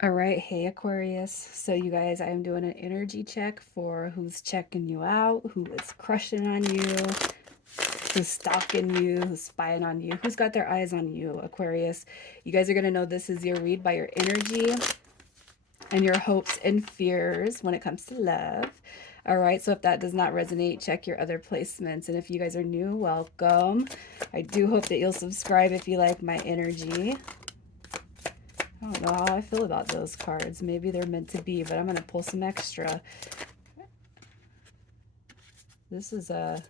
All right, hey Aquarius. So you guys, I am doing an energy check for who's checking you out, who is crushing on you, who's stalking you, who's spying on you, who's got their eyes on you, Aquarius. You guys are going to know this is your read by your energy and your hopes and fears when it comes to love. All right, so if that does not resonate, check your other placements. And if you guys are new, welcome. I do hope that you'll subscribe if you like my energy. I don't know how I feel about those cards. Maybe they're meant to be, but I'm going to pull some extra. This is a...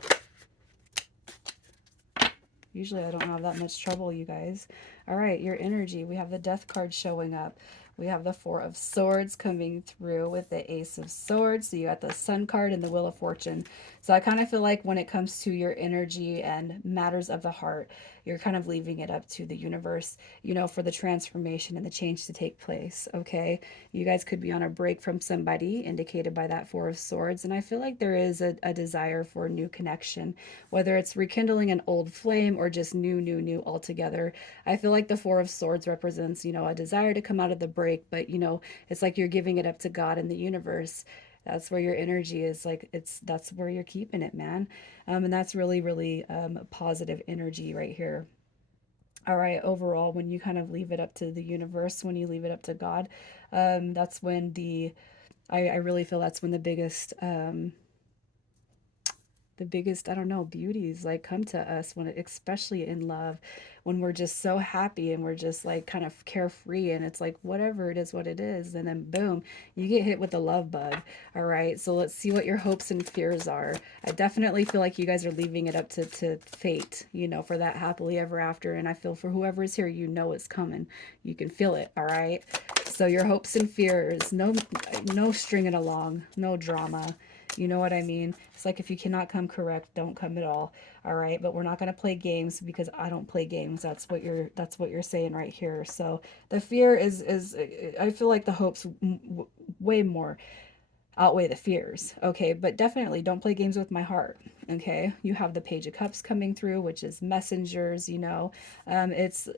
Usually I don't have that much trouble, you guys. All right, your energy. We have the Death card showing up. We have the Four of Swords coming through with the Ace of Swords. So you got the Sun card and the Wheel of Fortune. So I kind of feel like when it comes to your energy and matters of the heart, you're kind of leaving it up to the universe, you know, for the transformation and the change to take place, okay? You guys could be on a break from somebody, indicated by that Four of Swords. And I feel like there is a desire for a new connection, whether it's rekindling an old flame or just new altogether. I feel like the Four of Swords represents, you know, a desire to come out of the break, but, you know, it's like you're giving it up to God and the universe. That's where your energy is. Like, that's where you're keeping it, man. And that's really positive energy right here. All right, overall, when you kind of leave it up to the universe, when you leave it up to God, that's when I really feel that's when the biggest, I don't know, beauties like come to us, when especially in love, when we're just so happy and we're just like kind of carefree, and it's like whatever it is, what it is, and then boom, you get hit with the love bug. All right, so let's see what your hopes and fears are. I definitely feel like you guys are leaving it up to fate, you know, for that happily ever after. And I feel for whoever is here, you know it's coming. You can feel it. All right, so your hopes and fears, no stringing along, no drama. You know what I mean? It's like if you cannot come correct, don't come at all. All right, but we're not going to play games because I don't play games. That's what you're saying right here. So the fear is I feel like the hopes way more outweigh the fears. Okay, but definitely don't play games with my heart. Okay, you have the Page of Cups coming through, which is messengers. You know, it's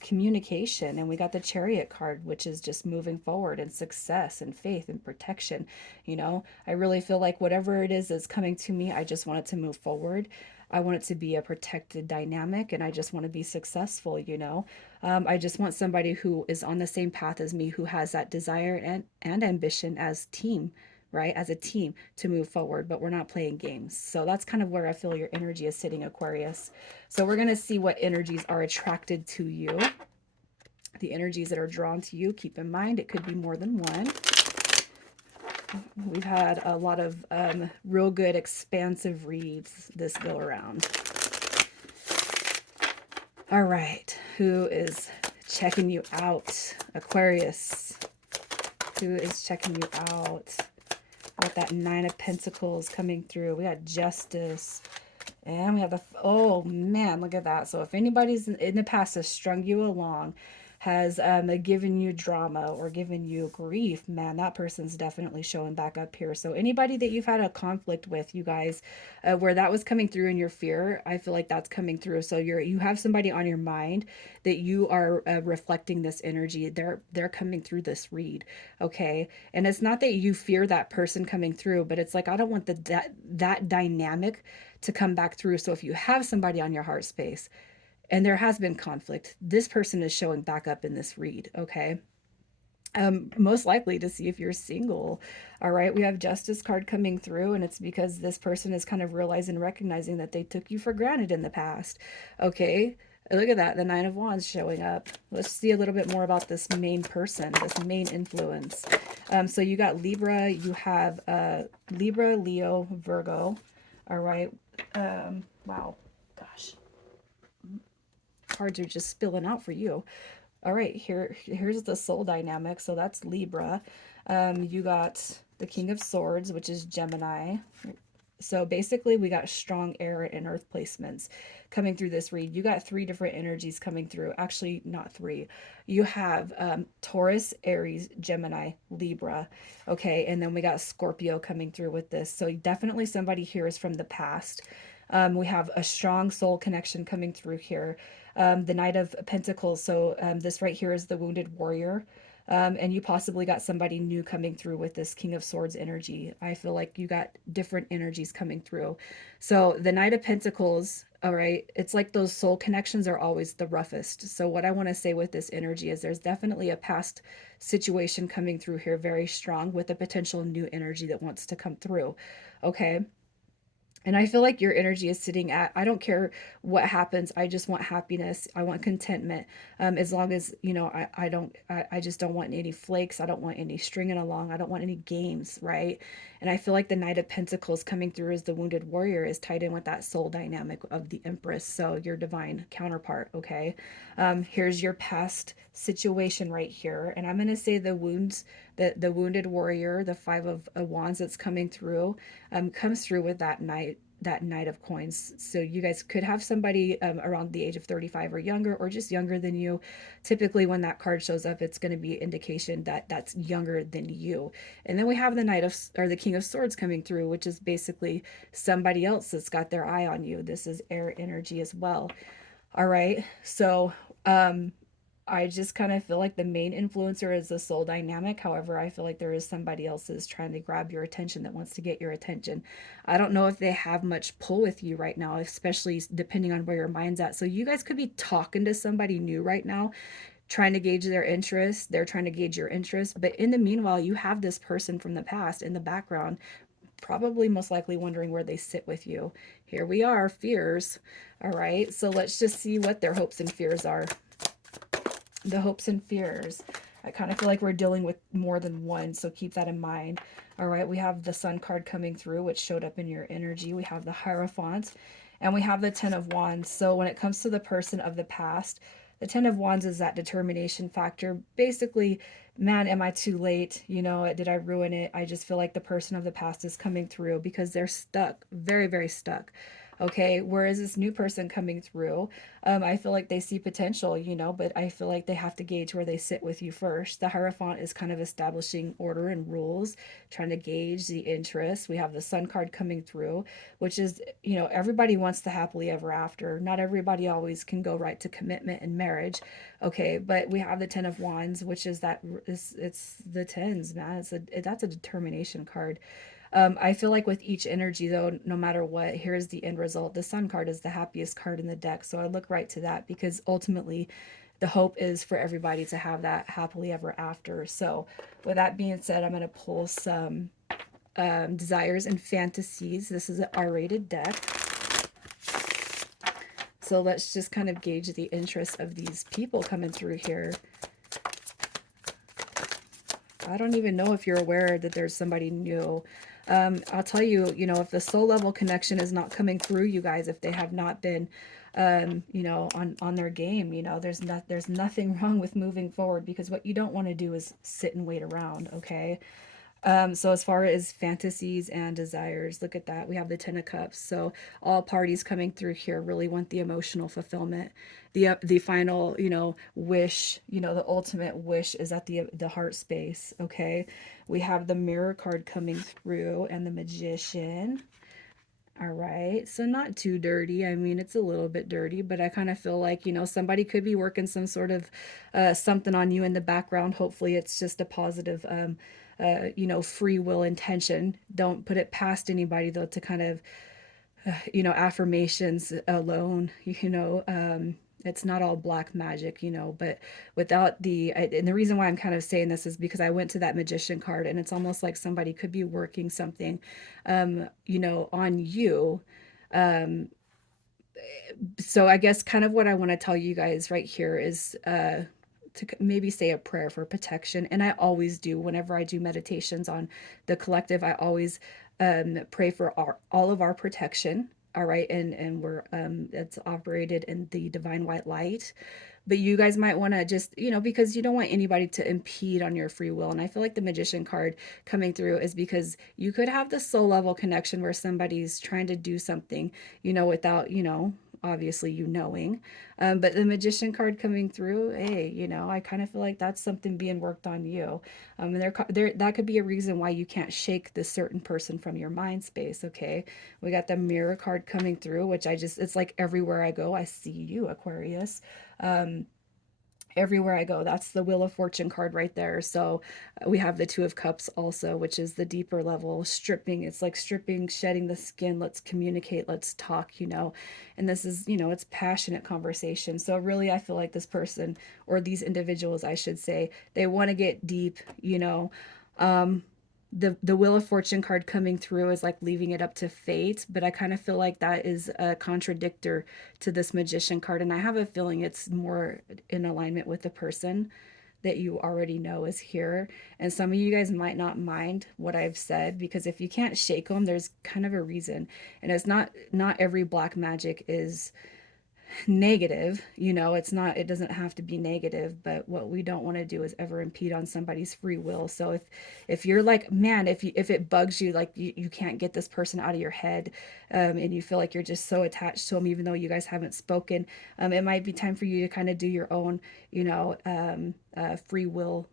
communication, and we got the Chariot card, which is just moving forward and success and faith and protection. You know, I really feel like whatever it is that's coming to me, I just want it to move forward. I want it to be a protected dynamic, and I just want to be successful, you know. I just want somebody who is on the same path as me, who has that desire and ambition as team, right? As a team to move forward, but we're not playing games. So that's kind of where I feel your energy is sitting, Aquarius. So we're going to see what energies are attracted to you. The energies that are drawn to you, keep in mind, it could be more than one. We've had a lot of real good expansive reads this go around. All right, who is checking you out? Aquarius. Who is checking you out? We got that Nine of Pentacles coming through. We got Justice. And we have the... Oh, man, look at that. So if anybody's in the past has strung you along, has given you drama or given you grief, man, that person's definitely showing back up here. So anybody that you've had a conflict with, you guys, where that was coming through in your fear, I feel like that's coming through. So you have somebody on your mind that you are reflecting this energy. They're coming through this read, okay? And it's not that you fear that person coming through, but it's like I don't want that dynamic to come back through. So if you have somebody on your heart space and there has been conflict, this person is showing back up in this read, okay? Most likely to see if you're single. All right, we have Justice card coming through, and it's because this person is kind of realizing, recognizing that they took you for granted in the past. Okay, look at that, the Nine of Wands showing up. Let's see a little bit more about this main person, this main influence. So you got Libra, you have Libra, Leo, Virgo. All right. Wow, gosh, cards are just spilling out for you. All right, here's the soul dynamic. So that's Libra. You got the King of Swords, which is Gemini. So basically, we got strong air and earth placements coming through this read. You got three different energies coming through. Actually, not three. You have Taurus, Aries, Gemini, Libra. Okay, and then we got Scorpio coming through with this. So definitely somebody here is from the past. We have a strong soul connection coming through here. The Knight of Pentacles. So this right here is the wounded warrior. And you possibly got somebody new coming through with this King of Swords energy. I feel like you got different energies coming through. So the Knight of Pentacles, all right, it's like those soul connections are always the roughest. So what I want to say with this energy is there's definitely a past situation coming through here very strong with a potential new energy that wants to come through. Okay. And I feel like your energy is sitting at, I don't care what happens. I just want happiness. I want contentment. As long as, I just don't want any flakes. I don't want any stringing along. I don't want any games. Right. And I feel like the Knight of Pentacles coming through as the wounded warrior is tied in with that soul dynamic of the Empress. So your divine counterpart. Okay. Here's your past situation right here. And I'm going to say the wounds, the wounded warrior, the Five of Wands that's coming through, comes through with that Knight of Coins. So you guys could have somebody around the age of 35 or younger, or just younger than you. Typically when that card shows up, it's going to be indication that that's younger than you. And then we have the Knight of, or the King of Swords coming through, which is basically somebody else that's got their eye on you. This is air energy as well. All right. So um I just kind of feel like the main influencer is the soul dynamic. However, I feel like there is somebody else is trying to grab your attention, that wants to get your attention. I don't know if they have much pull with you right now, especially depending on where your mind's at. So you guys could be talking to somebody new right now, trying to gauge their interest. They're trying to gauge your interest. But in the meanwhile, you have this person from the past in the background, probably most likely wondering where they sit with you. Here we are, fears. All right. So let's just see what their hopes and fears are. The hopes and fears. I kind of feel like we're dealing with more than one, so keep that in mind. All right, we have the Sun card coming through, which showed up in your energy. We have the Hierophant, and we have the Ten of Wands. So when it comes to the person of the past, the Ten of Wands is that determination factor. Basically, man, am I too late? Did I ruin it? I just feel like the person of the past is coming through because they're stuck, very, very stuck. Okay, whereas this new person coming through, I feel like they see potential, but I feel like they have to gauge where they sit with you first. The Hierophant is kind of establishing order and rules, trying to gauge the interest. We have the Sun card coming through, which is, everybody wants the happily ever after. Not everybody always can go right to commitment and marriage. Okay, but we have the Ten of Wands, which is it's the tens, man. That's a determination card. I feel like with each energy, though, no matter what, here's the end result. The Sun card is the happiest card in the deck. So I look right to that because ultimately the hope is for everybody to have that happily ever after. So, with that being said, I'm going to pull some desires and fantasies. This is an R-rated deck. So let's just kind of gauge the interest of these people coming through here. I don't even know if you're aware that there's somebody new. I'll tell you, if the soul level connection is not coming through, you guys, if they have not been, on their game, there's nothing wrong with moving forward, because what you don't want to do is sit and wait around. Okay. So as far as fantasies and desires, look at that. We have the Ten of Cups. So all parties coming through here really want the emotional fulfillment. The final, wish, the ultimate wish is at the heart space. Okay. We have the Mirror card coming through and the Magician. All right. So not too dirty. I mean, it's a little bit dirty, but I kind of feel like, somebody could be working some sort of something on you in the background. Hopefully it's just a positive, free will intention. Don't put it past anybody, though, to kind of, affirmations alone, it's not all black magic, but without and the reason why I'm kind of saying this is because I went to that Magician card, and it's almost like somebody could be working something, on you. Um, so I guess kind of what I want to tell you guys right here is, to maybe say a prayer for protection. And I always do whenever I do meditations on the collective. I always pray for all of our protection. All right, and we're it's operated in the divine white light. But you guys might want to just, because you don't want anybody to impede on your free will. And I feel like the Magician card coming through is because you could have the soul level connection where somebody's trying to do something, without, obviously you knowing. But the Magician card coming through, hey, I kind of feel like that's something being worked on you. And there that could be a reason why you can't shake this certain person from your mind space. Okay, we got the Mirror card coming through, which it's like everywhere I go, I see you, Aquarius. Um, everywhere I go. That's the Wheel of Fortune card right there. So we have the Two of Cups also, which is the deeper level, stripping. It's like stripping, shedding the skin. Let's communicate, let's talk, And this is, it's passionate conversation. So really, I feel like this person, or these individuals, I should say, they want to get deep. Um, the Wheel of Fortune card coming through is like leaving it up to fate, but I kind of feel like that is a contradictor to this Magician card, and I have a feeling it's more in alignment with the person that you already know is here. And some of you guys might not mind what I've said, because if you can't shake them, there's kind of a reason. And it's not every black magic is negative. It doesn't have to be negative, but what we don't want to do is ever impede on somebody's free will. So if you're like, man, if it bugs you, like you can't get this person out of your head, and you feel like you're just so attached to them even though you guys haven't spoken, it might be time for you to kind of do your own, free will,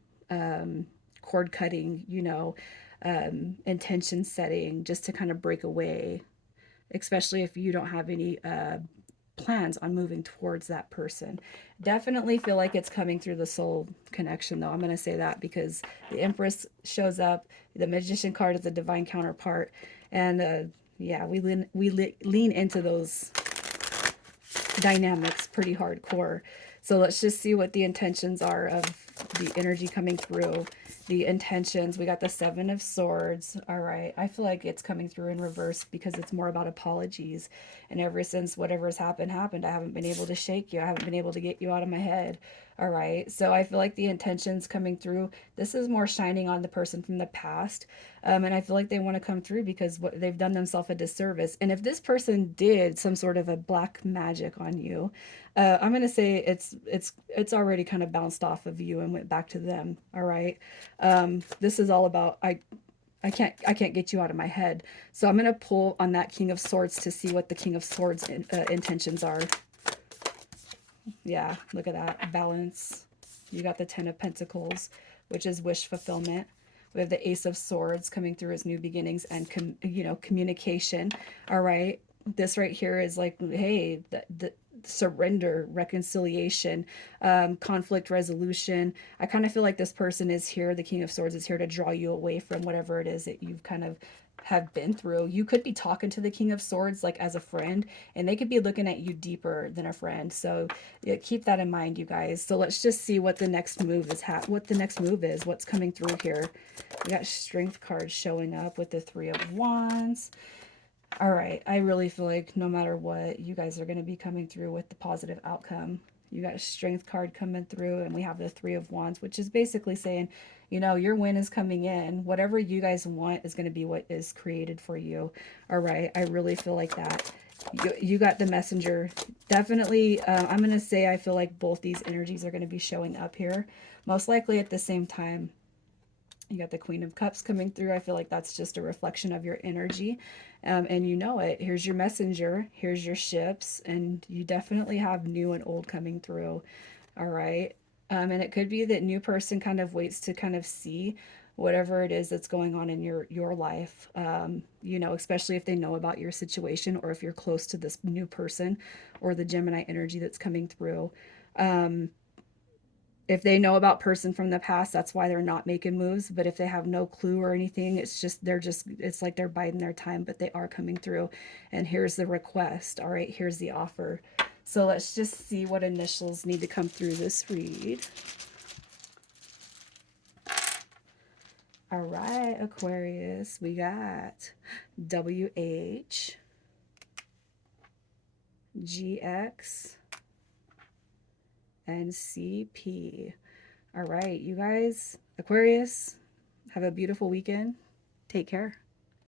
cord cutting, intention setting, just to kind of break away, especially if you don't have any plans on moving towards that person. Definitely feel like it's coming through the soul connection, though. I'm going to say that because the Empress shows up. The Magician card is the divine counterpart. And yeah, we lean into those dynamics pretty hardcore. So let's just see what the intentions are of the energy coming through. The intentions, we got the Seven of Swords. All right, I feel like it's coming through in reverse because it's more about apologies. And ever since whatever's happened, I haven't been able to shake you. I haven't been able to get you out of my head. All right, so I feel like the intentions coming through, this is more shining on the person from the past. And I feel like they want to come through because they've done themselves a disservice. And if this person did some sort of a black magic on you, I'm gonna say it's already kind of bounced off of you and went back to them. All right, this is all about I can't get you out of my head. So I'm gonna pull on that King of Swords to see what the King of Swords intentions are. Yeah, look at that balance. You got the Ten of Pentacles, which is wish fulfillment. We have the Ace of Swords coming through as new beginnings and communication. All right, this right here is like, hey, the surrender, reconciliation, conflict resolution. I kind of feel like this person is here. The King of Swords is here to draw you away from whatever it is that you've kind of have been through. You could be talking to the King of Swords like as a friend, and they could be looking at you deeper than a friend. So yeah, keep that in mind, you guys. So let's just see what the next move is. What the next move is. What's coming through here? We got Strength cards showing up with the Three of Wands. All right, I really feel like no matter what, you guys are going to be coming through with the positive outcome. You got a Strength card coming through, and we have the Three of Wands, which is basically saying, your win is coming in. Whatever you guys want is going to be what is created for you. All right, I really feel like that. You got the Messenger. Definitely, I'm going to say I feel like both these energies are going to be showing up here, most likely at the same time. You got the Queen of Cups coming through. I feel like that's just a reflection of your energy. And you know it. Here's your messenger. Here's your ships. And you definitely have new and old coming through. All right. And it could be that new person kind of waits to kind of see whatever it is that's going on in your life. Especially if they know about your situation, or if you're close to this new person or the Gemini energy that's coming through. If they know about person from the past, that's why they're not making moves. But if they have no clue or anything, it's like they're biding their time, but they are coming through. And here's the request. All right, here's the offer. So let's just see what initials need to come through this read. All right, Aquarius, we got WH, GX, and CP. All right, you guys, Aquarius, have a beautiful weekend. Take care.